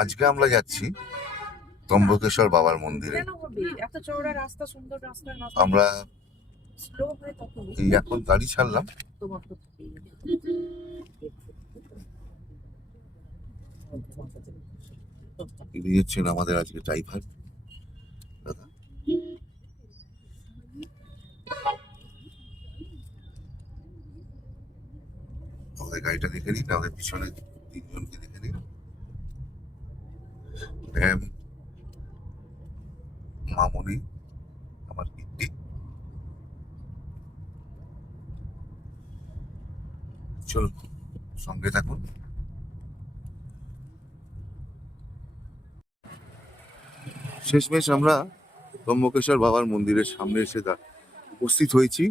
আজকে আমরা যাচ্ছি ত্রম্বকেশ্বর বাবার মন্দিরে। আমরা এই এখন গাড়ি ছাড়লাম। ইনি হচ্ছেন আমাদের আজকে ড্রাইভার দাদা। আমাদের গাড়িটা দেখে নিন, আমাদের পিছনে তিনজনকে দেখে নিন। ম্যাম, মামনি, আমার কীর্তি। চলুন সঙ্গে থাকুন। শেষমেশ আমরা ত্রম্বকেশ্বর বাবার মন্দিরের সামনে এসে উপস্থিত হয়েছি।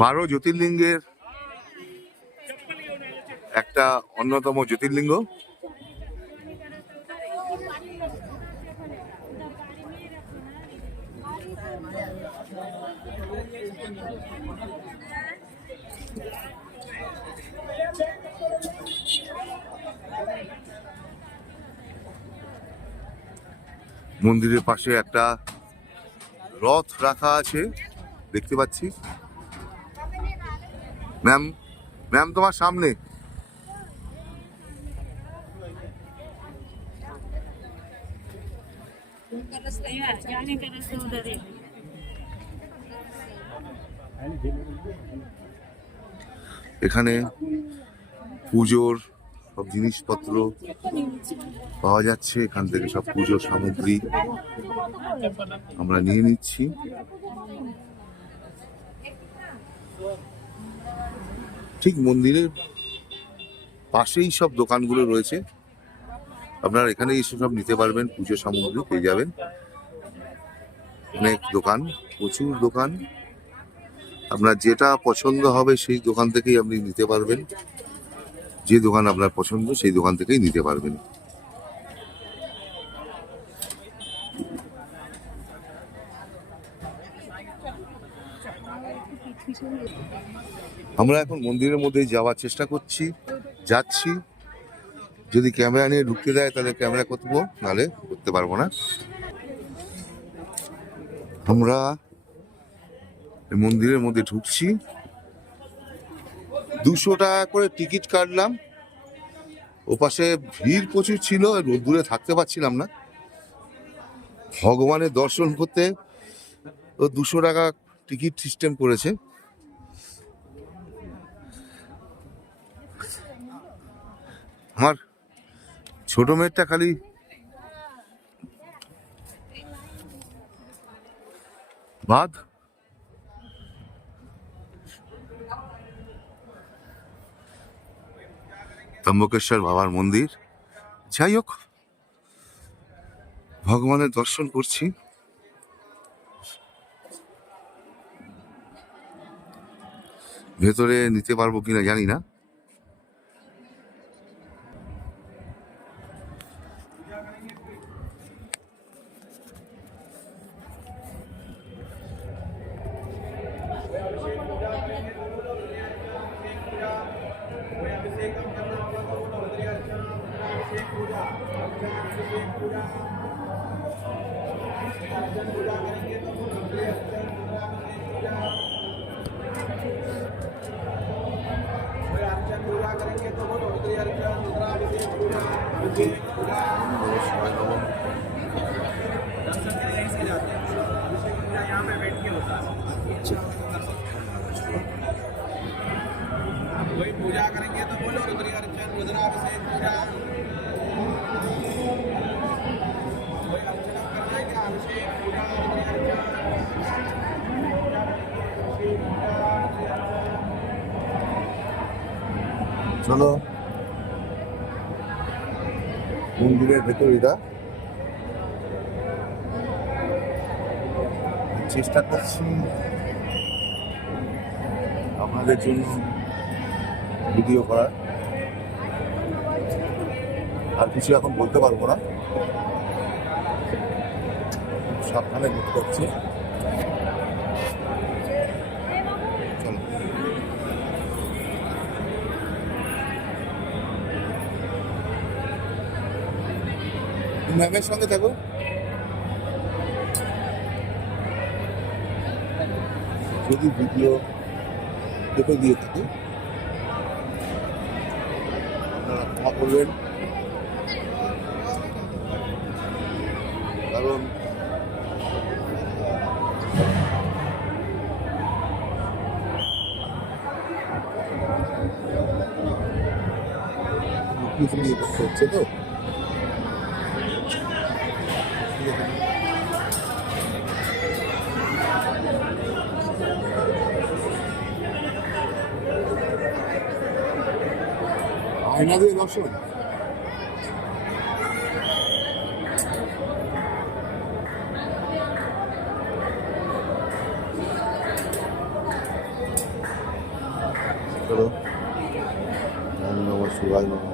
12 জ্যোতির্লিঙ্গের একটা অন্যতম জ্যোতির্লিঙ্গ। মন্দিরের পাশে একটা রথ রাখা আছে, দেখতে পাচ্ছি। ম্যাম, ম্যাম তোমার সামনে। এখানে পুজোর সব জিনিসপত্র পাওয়া যাচ্ছে। এখান থেকে সব পুজোর সামগ্রী আমরা নিয়ে নিচ্ছি। ঠিক মন্দিরের পাশেই সব দোকানগুলো রয়েছে, আপনারা এখানে এসে সব নিতে পারবেন। পুজোর সামগ্রী পেয়ে যাবেন। অনেক দোকান, প্রচুর দোকান। আপনার যেটা পছন্দ হবে সেই দোকান থেকেই আপনি নিতে পারবেন। যে দোকান আপনার পছন্দ সেই দোকান থেকেই নিতে পারবেন। আমরা এখন মন্দিরের মধ্যে যাওয়ার চেষ্টা যাচ্ছি। যদি ক্যামেরা নিয়ে ঢুকতে দেয় তাহলে ক্যামেরা করবো, নাহলে করতে পারবো না। আমরা মন্দিরের মধ্যে ঢুকছি। 200 টাকা করে টিকিট কাটলাম। ওপাশে ভিড় প্রচুর ছিল, দূরে থাকতে পারছিলাম না। ভগবানের দর্শন করতে 200 টাকা টিকিট সিস্টেম করেছে। আমার ছোট মেয়েটা খালি বাদ। ত্রম্বকেশ্বর বাবার মন্দির। যাই হোক, ভগবানের দর্শন করছি। ভেতরে নিতে পারবো কিনা জানি না। कोई पूजा करेंगे तो बोलो रुद्र अर्चन रुद्राभिषेक पूजा, कोई अर्चना करना है क्या, अभिषेक पूजा চলো মন্দিরের ভেতর। এটা চেষ্টা করছি আপনাদের জন্য ভিডিও করার। আর কিছু এখন বলতে পারবো না, সাবধানে বুক করছি। চলো। ম্যামের সঙ্গে থাকো। যদি ভিডিও দেখে দিয়ে থাকি আপনারা ক্ষমা করবেন, কারণ কিছু নিয়ে করতে হচ্ছে তো। আয়না দিয়ে দর্শন চলো। ওম নমঃ শিবায়, নমঃ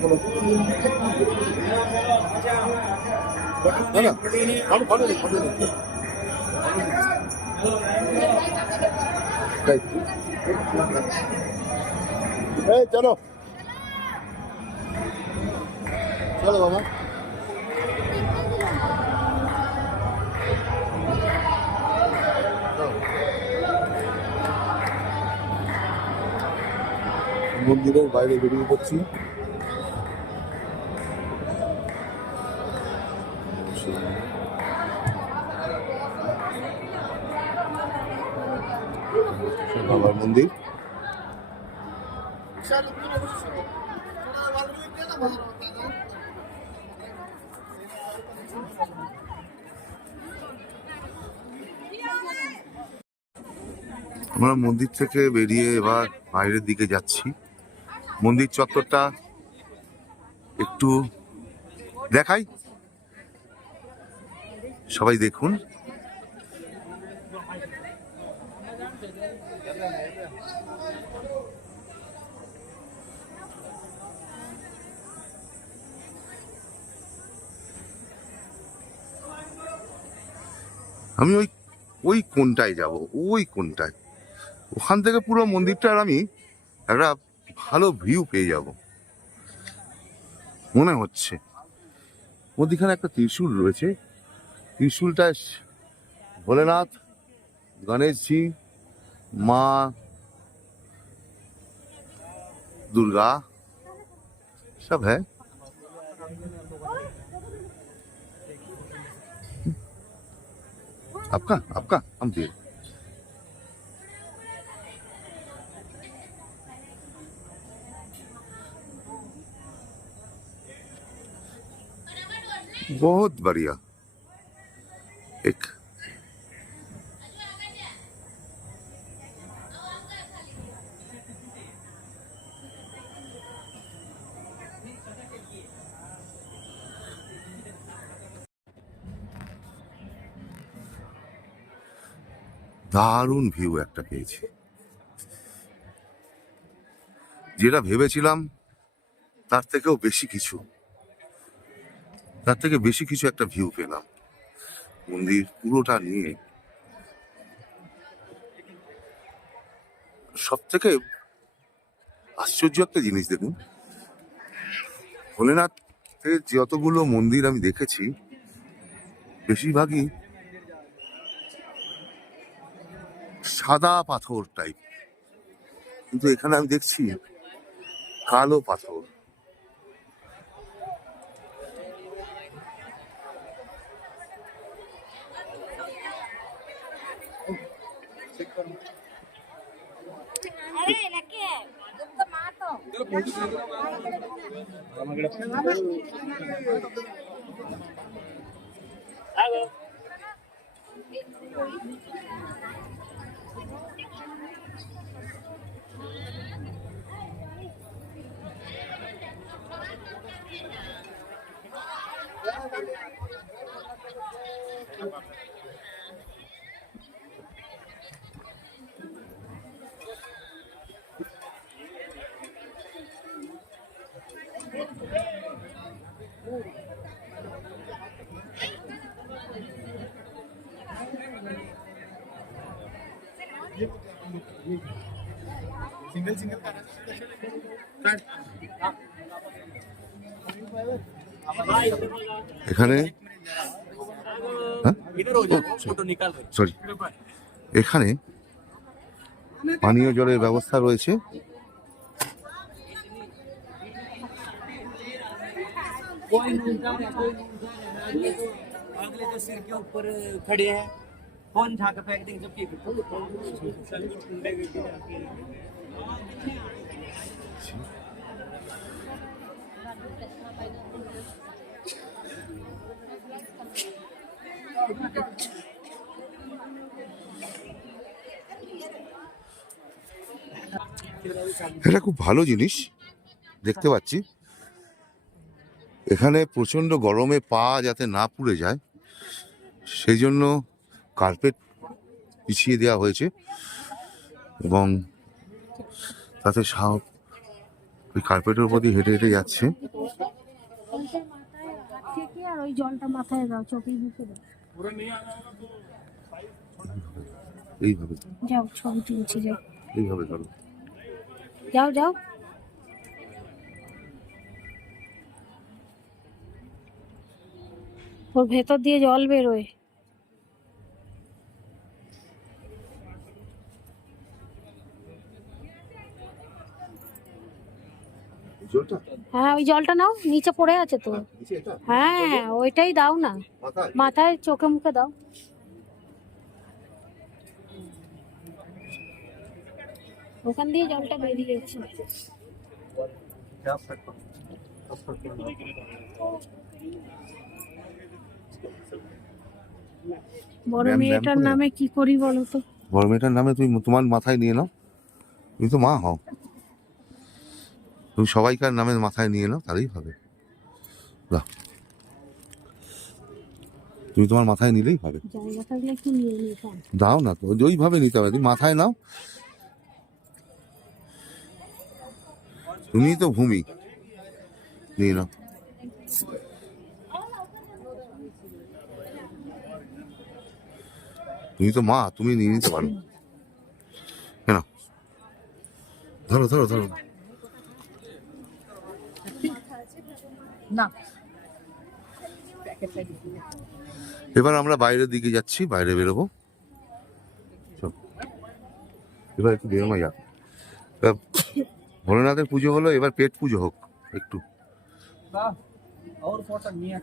চলো। না না, ফটো নেই, ফটো নেই। এই চলো চলো বাবা। মন্দিরের বাইরে বেরিয়ে পড়ছি। বাবার মন্দির। আমরা মন্দির থেকে বেরিয়ে এবার বাইরের দিকে যাচ্ছি। মন্দির চত্বরটা একটু দেখাই, সবাই দেখুন। আমি ওই ওই কোণটায় যাব, ওই কোণটায়, ওখান থেকে পুরো মন্দিরটার আমি একটা ভালো ভিউ পেয়ে যাব মনে হচ্ছে। মধ্যিখানে একটা ত্রিশূল রয়েছে, ত্রিশূলটা ভোলেনাথ, গণেশজি, মা दुर्गा सब है। आपका आपका हम दे बहुत बढ़िया। एक দারুণ ভিউ একটা পেয়েছি, যেটা ভেবেছিলাম তার থেকেও বেশি কিছু, তার থেকে বেশি কিছু একটা ভিউ পেলাম মন্দির পুরোটা নিয়ে। সব থেকে আশ্চর্য একটা জিনিস দেখুন, ভোলেনাথের যতগুলো মন্দির আমি দেখেছি বেশিরভাগই সাদা পাথর টাইপ, কিন্তু এখানে আমি দেখছি কালো পাথর। सिंगल सिंगल এখানে इधर हो जाओ फोटो निकाल रहे সরি, এখানে পানীয় জলের ব্যবস্থা রয়েছে। कोई नहीं जा रहा, कोई नहीं जा रहा। ये तो अगले तो सिर के ऊपर खड़े हैं, फोन उठा के फेंक देंगे जब এটা খুব ভালো জিনিস দেখতে পাচ্ছি। এখানে প্রচণ্ড গরমে পা যাতে না পুড়ে যায় সেই জন্য কার্পেট বিছিয়ে দেওয়া হয়েছে এবং তাতে সব ওই কার্পেটের উপর দিয়ে হেঁটে হেঁটে যাচ্ছে। আর ওই জলটা মাথায় দাও, চোখে মুখে দাও। এইভাবে যাও ছবি তুলছি, যাও এইভাবে ধরো। যাও যাও। ওর ভেতর দিয়ে জল বেরোয়। জলটা হ্যাঁ ওই জলটা নাও, নিচে পড়ে আছে তো। নিচে এটা হ্যাঁ ওইটাই দাও না, মাথায়। মাথায় চোখে মুখে দাও। ওখান দিয়ে জলটা বেরিয়েছে। বড় ম্যাম, মেয়েটার ম্যাম, নামে কি করি বলো তো? বড় মেয়েটার নামে তুমি তোমার মাথায় নিয়ে নাও, তুমি তো মা হও, তুমি সবাইকার নামে মাথায় নিয়ে নাও, তাহলেই হবে। দাও, তুমি তোমার মাথায় নিলেই হবে। জায়গা থাকলে একটু নিয়ে নিতাম। দাও না তো, ওইভাবে নিতে হবে, তুমি মাথায় নাও। তুমি তো ভূমি, নিয়ে নাও। তুমি তো মা, তুমি নিয়ে নিতে পারো। কেন? ধরো ধরো ধরো। না এবার আমরা বাইরের দিকে যাচ্ছি, বাইরে বেরোবো। চল। এবার একটু বেরোনো যাক। এবার ভোলেনাথের পুজো হলো, এবার পেট পুজো হোক একটু। और फोटो नहीं है।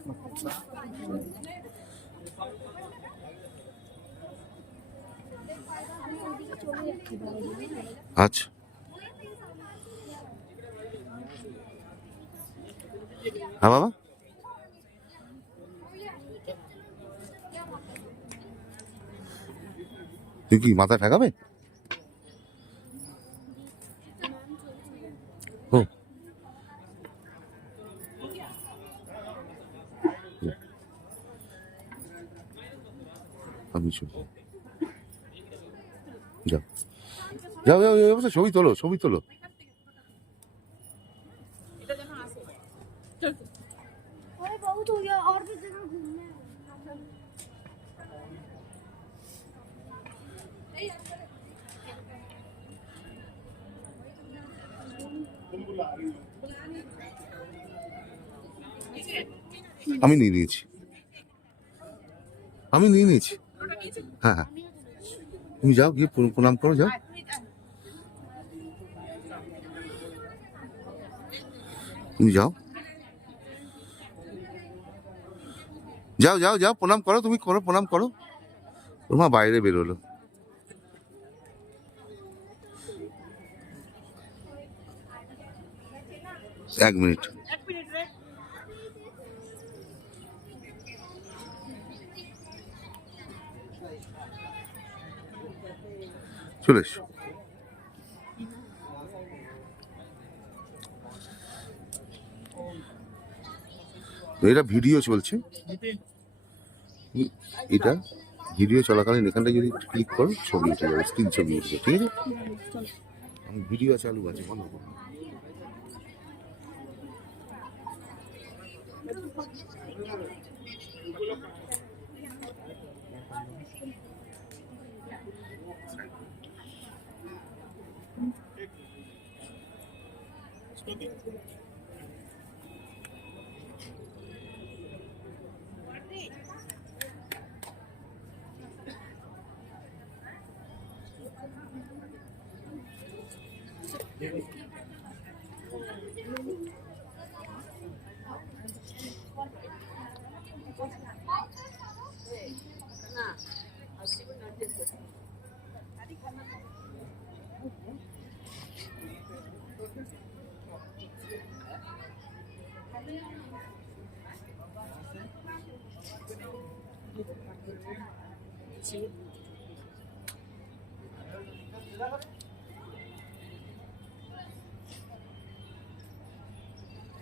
আচ্ছা, হ্যাঁ বাবা, তুই কি মাথা ঠেকাবে? ও আমি যাও যাও যাও যাও, এই অবস্থা ছবি তোলো, ছবি তোলো। अरे बहुत हो गया, और भी जगह घूमना है। আমি নিয়ে নিয়েছি, আমি নিয়ে নিয়েছি। হ্যাঁ হ্যাঁ, তুমি যাও, গিয়ে প্রণাম করো, যাও। তুমি যাও যাও যাও যাও, প্রণাম করো, তুমি করো, প্রণাম করো। ওর মা বাইরে বেরোলো। এক মিনিট। চলে এসো। এটা ভিডিও চলছে, এটা ভিডিও চলাকালীন এখানটা যদি ক্লিক করো ছবি উঠে যাবে, স্ক্রিন ছবি উঠবে, ঠিক আছে? আমি ভিডিও চালু আছে, বন্ধ করো।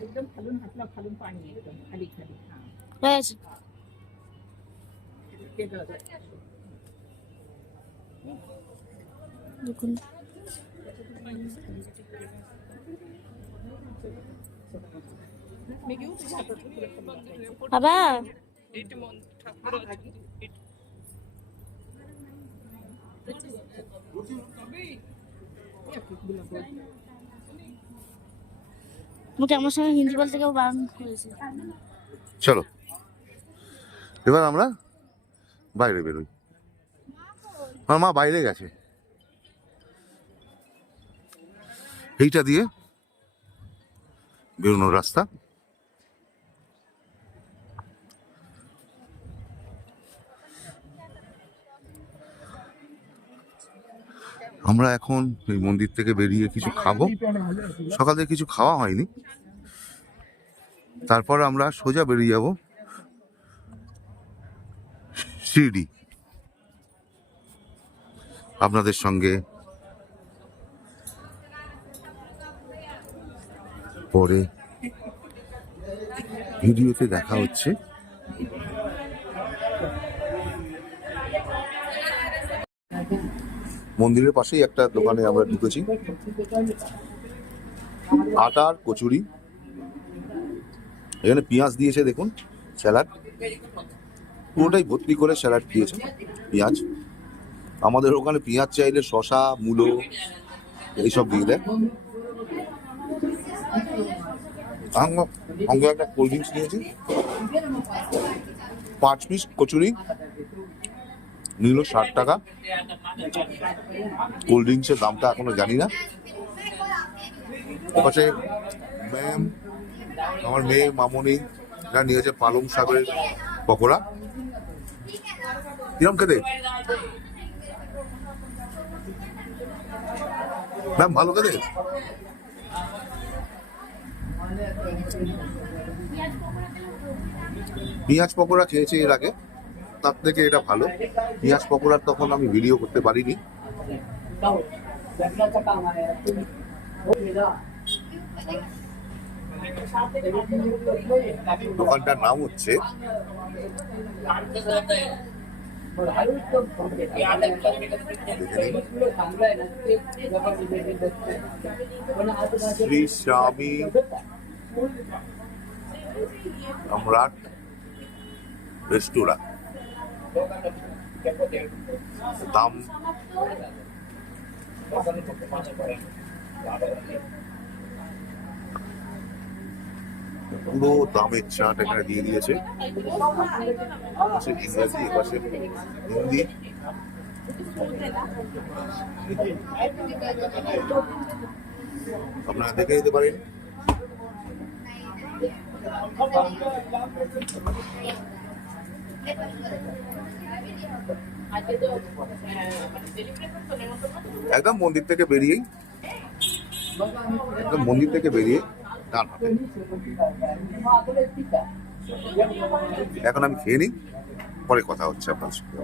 एकदम खालून हातला खालून पाणी एकदम खाली खाली हा बस ते बघा. দেখুন मी घेऊ तुझ्या हातात तुला বাবা মুখে আমার সঙ্গে হিন্দি বলতে কেউ বারণ করেছে। চলো এবার আমরা বাইরে বেরোই। আমার মা বাইরে গেছে, এইটা দিয়ে বেরোনোর রাস্তা। আমরা এখন এই মন্দির থেকে বেরিয়ে কিছু খাবো, সকালে কিছু খাওয়া হয়নি। তারপর আমরা সোজা বেরিয়ে যাব শিরডি, আপনাদের সঙ্গে পরে ভিডিওতে দেখা হচ্ছে। মন্দিরের পাশেই একটা দোকানে আমরা ঢুকেছি, আটার কচুরি, এখানে পেঁয়াজ দিয়েছে, দেখুন স্যালাড পুরোটাই ভর্তি করে স্যালাড দিয়েছে পেঁয়াজ। আমাদের ওখানে পেঁয়াজ চাইলে শসা, মূলো এইসব দিয়ে দেয়। সঙ্গে একটা কোল্ড ড্রিঙ্কস নিয়েছি, 5 পিস কচুরি নিল 60 টাকা। কোল্ড ড্রিঙ্কসের দামটা এখনো জানি না। ওপাশে ম্যাম, আমার মেয়ে মামনি, এরা নিয়েছে পালং শাকের পকোড়া। কিরম খেতে ম্যাম? ভালো খেতে? পেঁয়াজ পকোড়া খেয়েছি এর আগে, তার থেকে এটা ভালো। পেঁয়াজ পকোড়ার তখন আমি ভিডিও করতে পারিনি। দোকানটার নাম হচ্ছে শ্রী স্বামী সম্রাট রেস্টুরেন্ট। দাম পুরো দামের চাট এখানে দিয়ে দিয়েছে, ইংরেজি, এপাশে হিন্দি। আপনারা দেখে নিতে পারেন। একদম মন্দির থেকে বেরিয়ে ডান হাতে। এখন আমি খেয়ে নিই, পরে কথা হচ্ছে আপনার সঙ্গে।